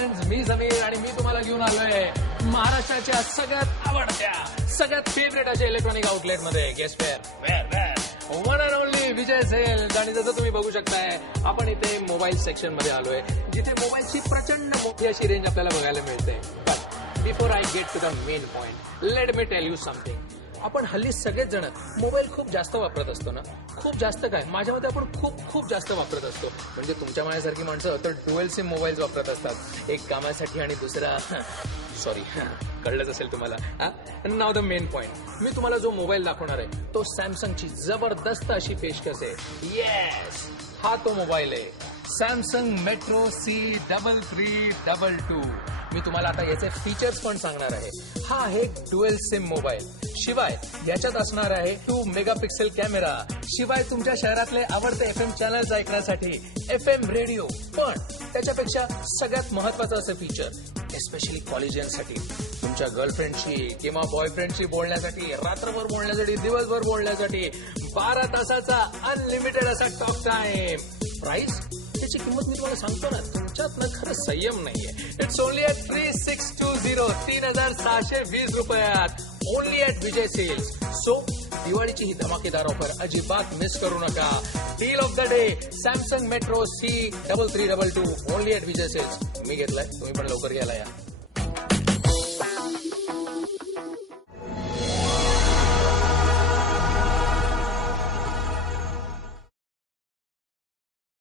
Friends, मी समीर आणि मी तुम्हाला घेऊन आलोय महाराष्ट्राच्या सगळ्यात आवडत्या सगळ्यात फेवरेट अशा इलेक्ट्रॉनिक आउटलेट मध्ये. Guess where one and only Vijay sales. आणि जसं तुम्ही बघू शकताय आपण इथे मोबाईल सेक्शन मध्ये आलोय, जिथे मोबाईलची प्रचंड मोठी अशी रेंज आपल्याला बघायला मिळते. But before I get to the main point, let me tell you something. आपण हल्ली सगळेच जण मोबाईल खूप जास्त वापरत असतो ना. खूप जास्त काय, माझ्या मते आपण खूप जास्त वापरत असतो. म्हणजे तुमच्या माझ्यासारखी माणसं तर ड्युएल सिम मोबाईल वापरत असतात, एक कामासाठी आणि दुसरा सॉरी कळलंच असेल तुम्हाला. नाव द मेन पॉइंट, मी तुम्हाला जो मोबाईल दाखवणार आहे तो सॅमसंगची जबरदस्त अशी पेशकश आहे. येस, हा तो मोबाईल आहे सॅमसंग मेट्रो C3322. मी तुम्हाला आता याचे फीचर्स पण सांगणार आहे. हा आहे ड्युएल सिम मोबाईल. शिवाय याच्यात असणार आहे 2 मेगापिक्सेल कॅमेरा. शिवाय तुमच्या शहरातले आवडते FM चॅनल्स ऐकण्यासाठी FM रेडिओ. पण त्याच्यापेक्षा सगळ्यात महत्वाचं असं फीचर, एस्पेशली कॉलेजियनसाठी, तुमच्या गर्लफ्रेंडशी किंवा बॉयफ्रेंडशी बोलण्यासाठी, रात्रभर बोलण्यासाठी, दिवसभर बोलण्यासाठी 12 तासाचा अनलिमिटेड असा टॉक टाइम. प्राइस त्याची किंमत मी तुम्हाला सांगतो ना, तुमच्यात ना खरं संयम नाहीये. इट्स ओनली ॲट 3620 रुपयात, only at Vijay sales. So दिवाळीची ही धमाकेदार ऑफर अजिबात मिस करू नका. Deal of the day Samsung Metro C3322, only at Vijay sales. मी घेतलाय, तुम्ही पण लवकर घ्यायला या.